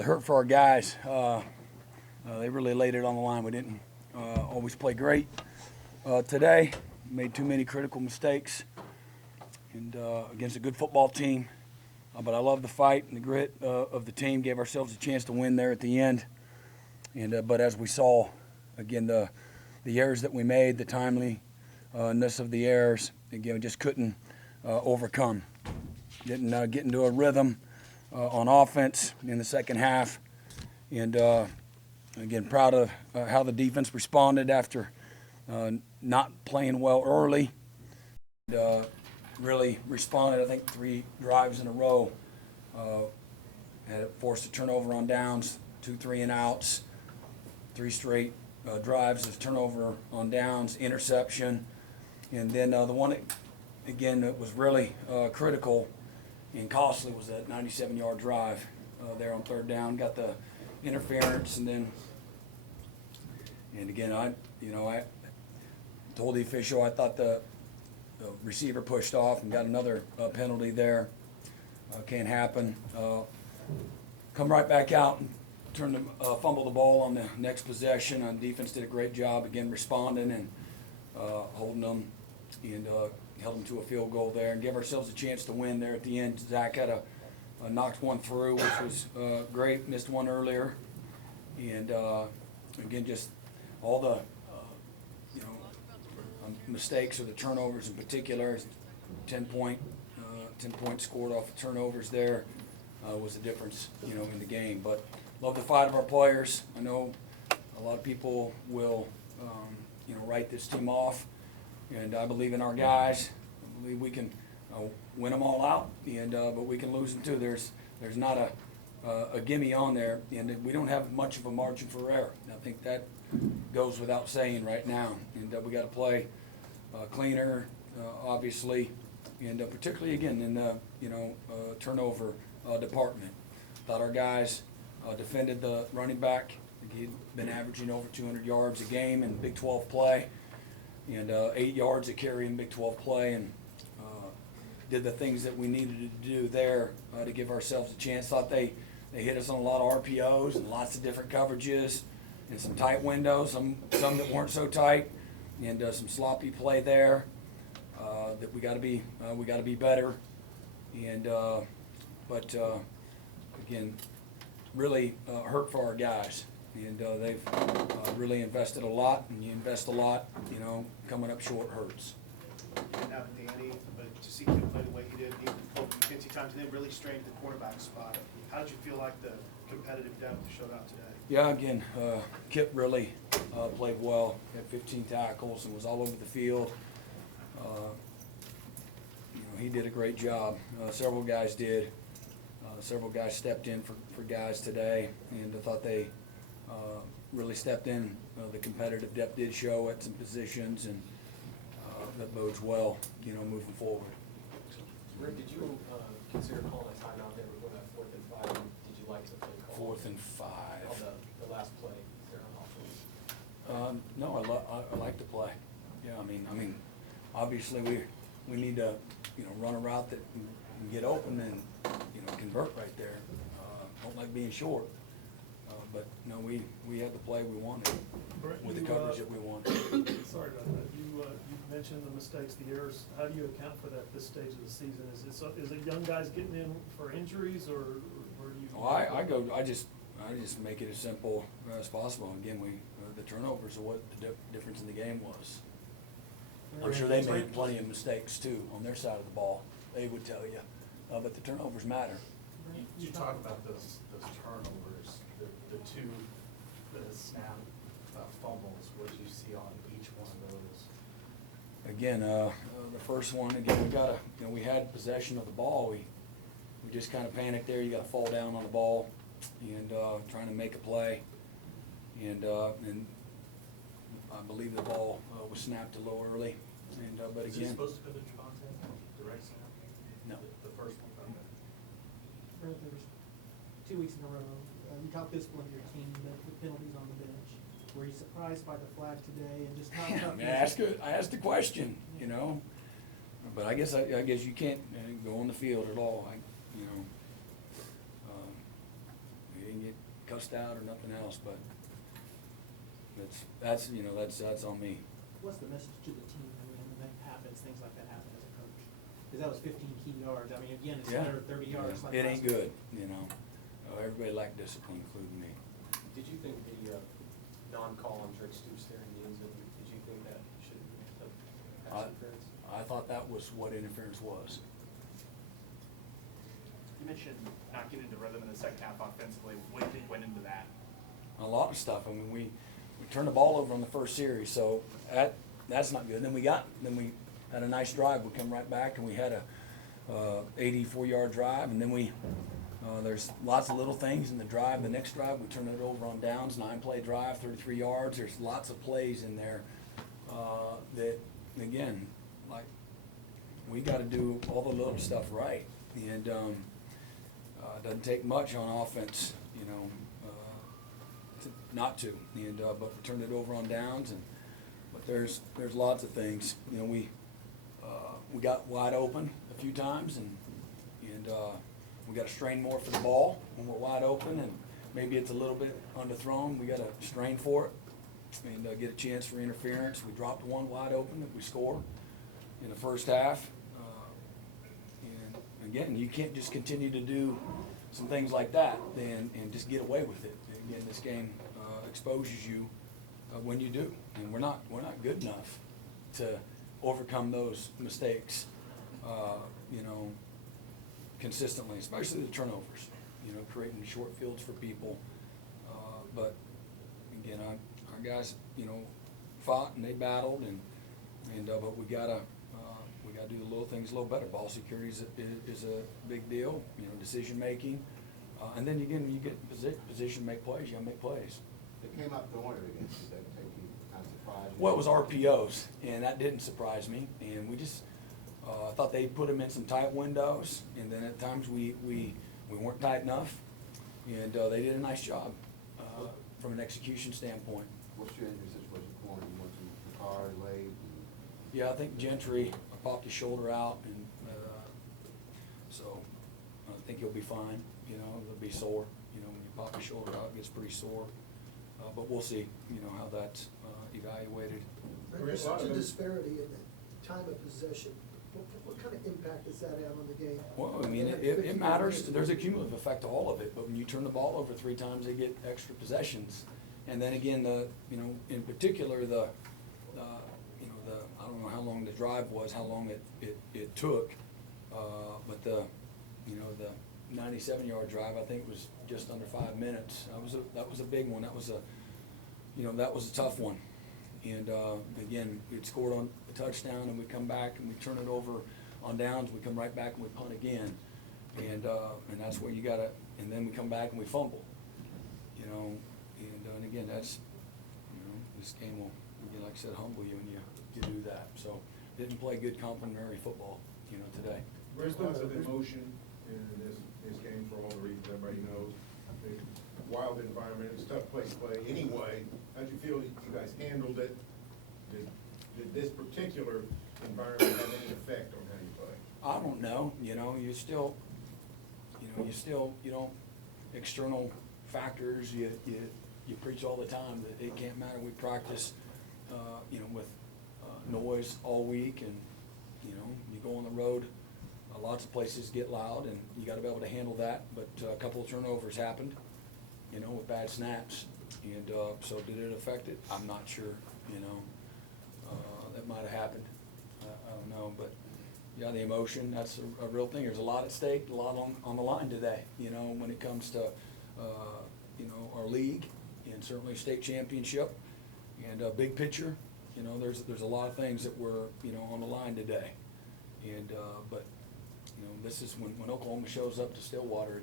really hurt for our guys. They really laid it on the line. We didn't always play great today. Made too many critical mistakes and against a good football team. But I love the fight and the grit of the team. Gave ourselves a chance to win there at the end. And but as we saw, again, the errors that we made, the timeliness of the errors, again, we just couldn't overcome. Didn't get into a rhythm on offense in the second half. And again, proud of how the defense responded after not playing well early. And, really responded, I think, 3 drives in a row. Had forced a turnover on downs, 2 3-and-outs, 3 straight drives of turnover on downs, interception. And then the one, again, that was really critical and costly was that 97-yard drive there on 3rd down. Got the interference, and again, I told the official I thought the receiver pushed off and got another penalty there. Can't happen. Come right back out and fumble the ball on the next possession. Defense did a great job again responding and holding them and held them to a field goal there and gave ourselves a chance to win there at the end. Zach had a knocked one through, which was great. Missed one earlier, and again, just all the mistakes or the turnovers in particular. 10 points scored off of turnovers there was the difference, in the game. But love the fight of our players. I know a lot of people will, write this team off, and I believe in our guys. I believe we can win them all out, and but we can lose them too. There's not a gimme on there, and we don't have much of a margin for error. I think that goes without saying right now, and we got to play cleaner, obviously, and particularly again in the turnover department. Thought our guys defended the running back. He'd been averaging over 200 yards a game in Big 12 play, and 8 yards a carry in Big 12 play, and did the things that we needed to do there to give ourselves a chance. Thought they hit us on a lot of RPOs and lots of different coverages and some tight windows, some that weren't so tight, and some sloppy play there that we got to be better. And but again, really hurt for our guys, and they've really invested a lot, and you invest a lot, coming up short hurts. And now Danny, but to see him play the way he did, even broken 50 times, and then really strained the cornerback spot. How did you feel like the competitive depth showed out today? Yeah, again, Kip really played well. Had 15 tackles and was all over the field. He did a great job. Several guys did. Several guys stepped in for guys today, and I thought they really stepped in. The competitive depth did show at some positions, and that bodes well, moving forward. Rick, did you consider calling a timeout there before that 4th and 5? Did you like the play call? 4th and 5. On the last play there on offense? No, I like the play. Yeah, I mean, obviously we need to, run a route that can get open and, convert right there. Don't like being short. But no, we had the play we wanted with the coverage that we wanted. Sorry about that. You mentioned the mistakes, the errors. How do you account for that at this stage of the season? Is it young guys getting in for injuries, or where do you? Oh, I just make it as simple as possible. Again, the turnovers are what the difference in the game was. I'm sure they made plenty of mistakes too on their side of the ball. They would tell you, but the turnovers matter. You talk about those turnovers, the 2 snap fumbles. What did you see on each one of those? Again, the first one, we had possession of the ball. We just kind of panicked there. You got to fall down on the ball and trying to make a play. And I believe the ball was snapped a little early. And but again, is it supposed to go to Javante? Direct snap? No. The first one. Brent, there was 2 weeks in a row. You talked this one of your team, the penalties on the bench. Were you surprised by the flag today and just how tough? I asked the question, but I guess you can't go on the field at all. you can get cussed out or nothing else, but that's on me. What's the message to the team, I mean, when that happens, things like that happen as a coach? Because that was 15 key yards, I mean, again, it's Yeah. another 30 yards. like It last ain't week. good, you know. Everybody lacked discipline, including me. Did you think the non-call on Drake Stoops there in the end zone, did you think that should have pass interference? I thought that was what interference was. You mentioned not getting into rhythm in the second half offensively. What do you think went into that? A lot of stuff. I mean, we turned the ball over on the first series, so that's not good. Then we had a nice drive. We come right back and we had a 84-yard drive, and then there's lots of little things in the drive. The next drive we turned it over on downs, 9-play drive, 33 yards. There's lots of plays in there that again, like, we got to do all the little stuff right, and it doesn't take much on offense, you know. Not to, and but we turned it over on downs, but there's lots of things. You know, we got wide open a few times, and we got to strain more for the ball when we're wide open, and maybe it's a little bit underthrown. We got to strain for it and get a chance for interference. We dropped one wide open that we scored in the first half, and again, you can't just continue to do some things like that and just get away with it. Again, this game exposes you when you do, and we're not good enough to overcome those mistakes, you know, consistently, especially the turnovers, you know, creating short fields for people. But again, our guys, you know, fought and they battled, but we gotta do the little things a little better. Ball security is a big deal, you know, decision making. And then again, you get position, make plays, you gotta make plays. They came out throwing it against you, that take you kind of surprised you? Well, it was RPOs, and that didn't surprise me, and we just, I thought they put them in some tight windows, and then at times we weren't tight enough, and they did a nice job from an execution standpoint. What's your injury situation, corner? You went to the car, leg? Yeah, I think Gentry popped his shoulder out, and so I think he'll be fine. You know, it'll be sore. You know, when you pop your shoulder out, it gets pretty sore. But we'll see, you know, how that's evaluated. There's such a disparity in the time of possession. What kind of impact does that have on the game? Well, I mean, it matters. There's a cumulative effect to all of it, but when you turn the ball over 3 times, they get extra possessions. And then again, you know, in particular, I don't know how long the drive was, how long it took, but the 97-yard drive, I think, was just under 5 minutes. That was a big one. That was a tough one. And again, we'd scored on a touchdown, and we come back and we turn it over on downs. We come right back and we punt again, and that's where you gotta. And then we come back and we fumble, you know. And again, that's, you know, this game will, again, like I said, humble you, and you do that. So didn't play good complementary football, you know, today. There's lots of emotion in this game for all the reasons everybody knows. The wild environment, it's a tough place to play anyway. How'd you feel you guys handled it? Did this particular environment have any effect on how you play? I don't know, you know, you don't, external factors, you preach all the time that it can't matter. We practice, you know, with noise all week, and, you know, you go on the road, lots of places get loud, and you gotta be able to handle that, but a couple of turnovers happened, you know, with bad snaps, and so did it affect it? I'm not sure, you know. That might have happened, I don't know, but yeah, the emotion, that's a real thing. There's a lot at stake, a lot on the line today, you know, when it comes to, you know, our league, and certainly state championship, and big picture, you know, there's a lot of things that were, you know, on the line today, and but, you know, this is when Oklahoma shows up to Stillwater,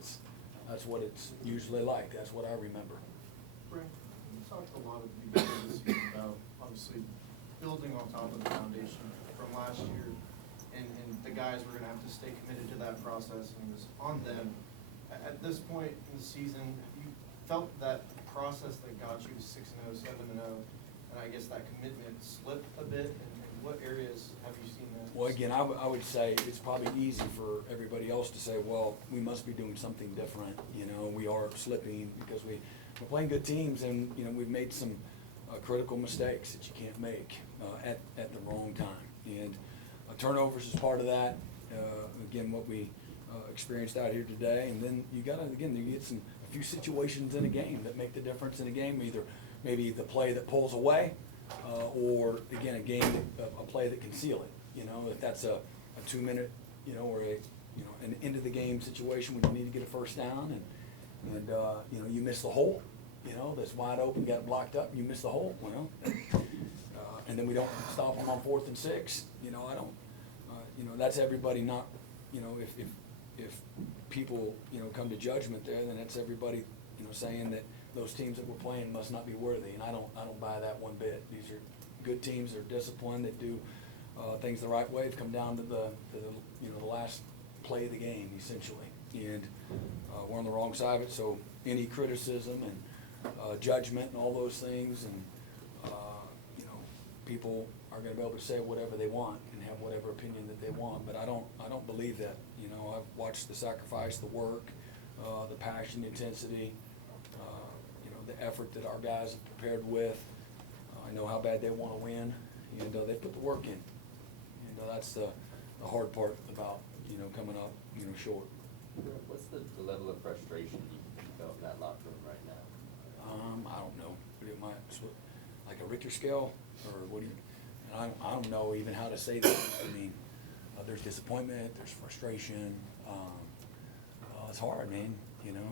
that's what it's usually like. That's what I remember. Brent, you talked a lot at the beginning of the season about obviously building on top of the foundation from last year, and the guys were gonna have to stay committed to that process, and it was on them. At this point in the season, you felt that process that got you to 6-0, 7-0, and I guess that commitment slipped a bit, and what areas have you seen that? Well, again, I would say it's probably easy for everybody else to say, well, we must be doing something different, you know, we are slipping because we're playing good teams and, you know, we've made some critical mistakes that you can't make at the wrong time. And turnovers is part of that. Again, what we experienced out here today, and then you get a few situations in a game that make the difference in a game, either maybe the play that pulls away, or again, a play that can seal it. You know, if that's a 2-minute, you know, or an end of the game situation when you need to get a first down and you know, you miss the hole, you know, that's wide open, got it blocked up, you miss the hole, well, and then we don't stop them on 4th and 6, you know, you know, that's everybody not, you know, if people, you know, come to judgment there, then that's everybody, you know, saying that those teams that we're playing must not be worthy, and I don't buy that one bit. These are good teams, they're disciplined, that do things the right way. They've come down to the you know, the last play of the game, essentially, and we're on the wrong side of it, so any criticism and judgment and all those things, and you know, people are gonna be able to say whatever they want and have whatever opinion that they want, but I don't believe that. You know, I've watched the sacrifice, the work, the passion, the intensity, you know, the effort that our guys have prepared with. I know how bad they want to win, and they put the work in. And that's the hard part about, you know, coming up, you know, short. What's the level of frustration you felt in that locker room right now? I don't know, but it might, like a Richter scale, or what do you, and I don't know even how to say that. I mean, there's disappointment, there's frustration, it's hard, man, you know,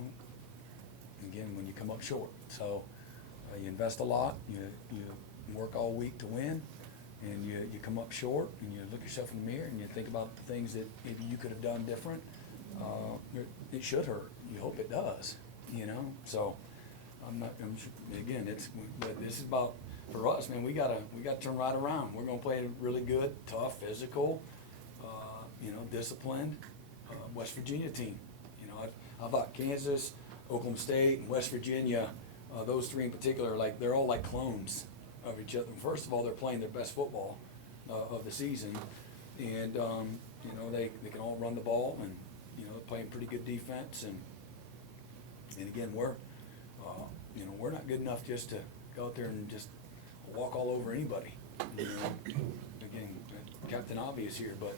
again, when you come up short. So you invest a lot, you work all week to win, and you come up short, and you look yourself in the mirror, and you think about the things that maybe you could have done different. It should hurt. You hope it does, you know. So again, but this is about, for us, man, we gotta turn right around. We're gonna play a really good, tough, physical, you know, disciplined West Virginia team. You know, I thought Kansas, Oklahoma State, and West Virginia, those three in particular, like they're all like clones of each other. First of all, they're playing their best football of the season, and you know, they can all run the ball, and you know, they're playing pretty good defense, and again, you know, we're not good enough just to go out there and just walk all over anybody. You know, again, Captain Obvious here, but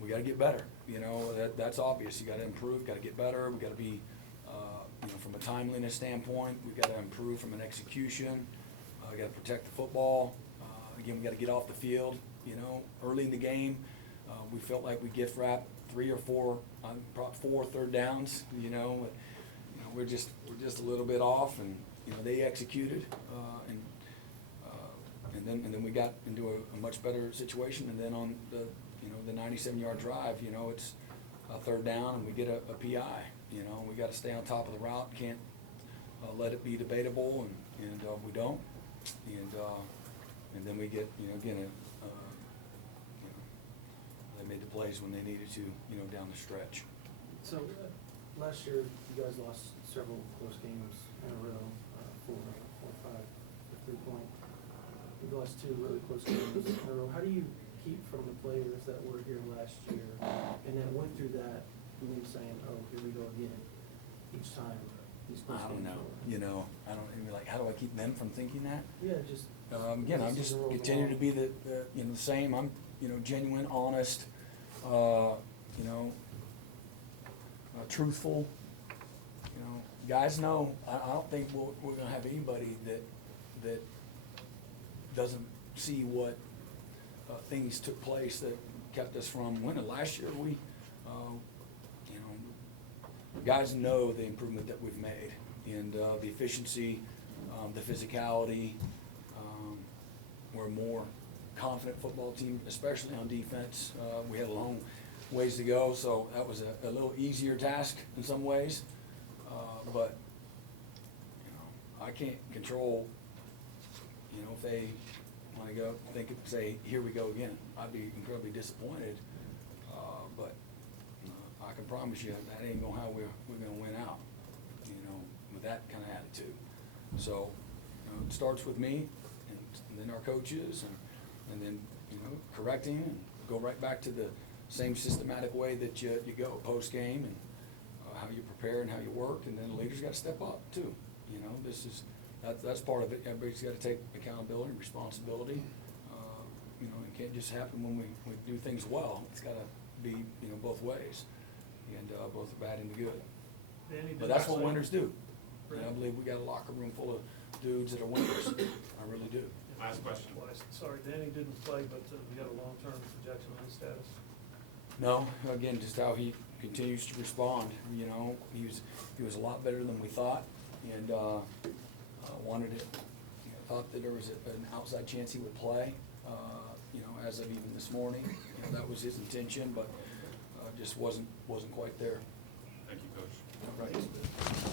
we gotta get better. You know, that's obvious. You gotta improve, gotta get better. We gotta be, you know, from a timeliness standpoint, we gotta improve from an execution. We gotta protect the football. Again, we gotta get off the field. You know, early in the game, we felt like we gift wrapped 3 or 4, probably 4 third downs. You know, we're just a little bit off, and you know, they executed, and then we got into a much better situation, and then on the, you know, the 97-yard drive, you know, it's a third down, and we get a PI. You know, we got to stay on top of the route, can't let it be debatable, and we don't, and then we get, you know, again, you know, they made the plays when they needed to, you know, down the stretch. So, last year, you guys lost several close games in a row, 4 or 5 for 3 point. You lost 2 really close games in a row. How do you keep from the players that were here last year and then went through that, and then saying, oh, here we go again, each time these close I don't games know, are- you know, I don't, I mean, like, how do I keep them from thinking that? Yeah, just. Again, I'm just season rolls continue to along. be the you know, the same. I'm, you know, genuine, honest, you know, truthful. You know, guys know. I don't think we're gonna have anybody that doesn't see what things took place that kept us from winning. Last year, we, you know, guys know the improvement that we've made, and the efficiency, the physicality. We're a more confident football team, especially on defense. We had a long ways to go, so that was a little easier task in some ways. But you know, I can't control, you know, if they want to go, say, here we go again. I'd be incredibly disappointed. But I can promise you that ain't gonna how we're gonna win out, you know, with that kind of attitude. So, you know, it starts with me, and then our coaches, and then, you know, correcting, and go right back to the same systematic way that you go, post-game, and how you prepare and how you work, and then the leaders gotta step up too. You know, that's part of it. Everybody's gotta take accountability and responsibility. You know, it can't just happen when we do things well. It's gotta be, you know, both ways, and both the bad and the good. Danny, But did that's you what play? winners do. And I Right. believe we got a locker room full of dudes that are winners. I really do. Last question. Sorry, Danny didn't play, but we got a long-term projection on his status. No, again, just how he continues to respond. You know, he was a lot better than we thought, and wanted it. You know, thought that there was an outside chance he would play. You know, as of even this morning, you know, that was his intention, but just wasn't quite there. Thank you, Coach. Right.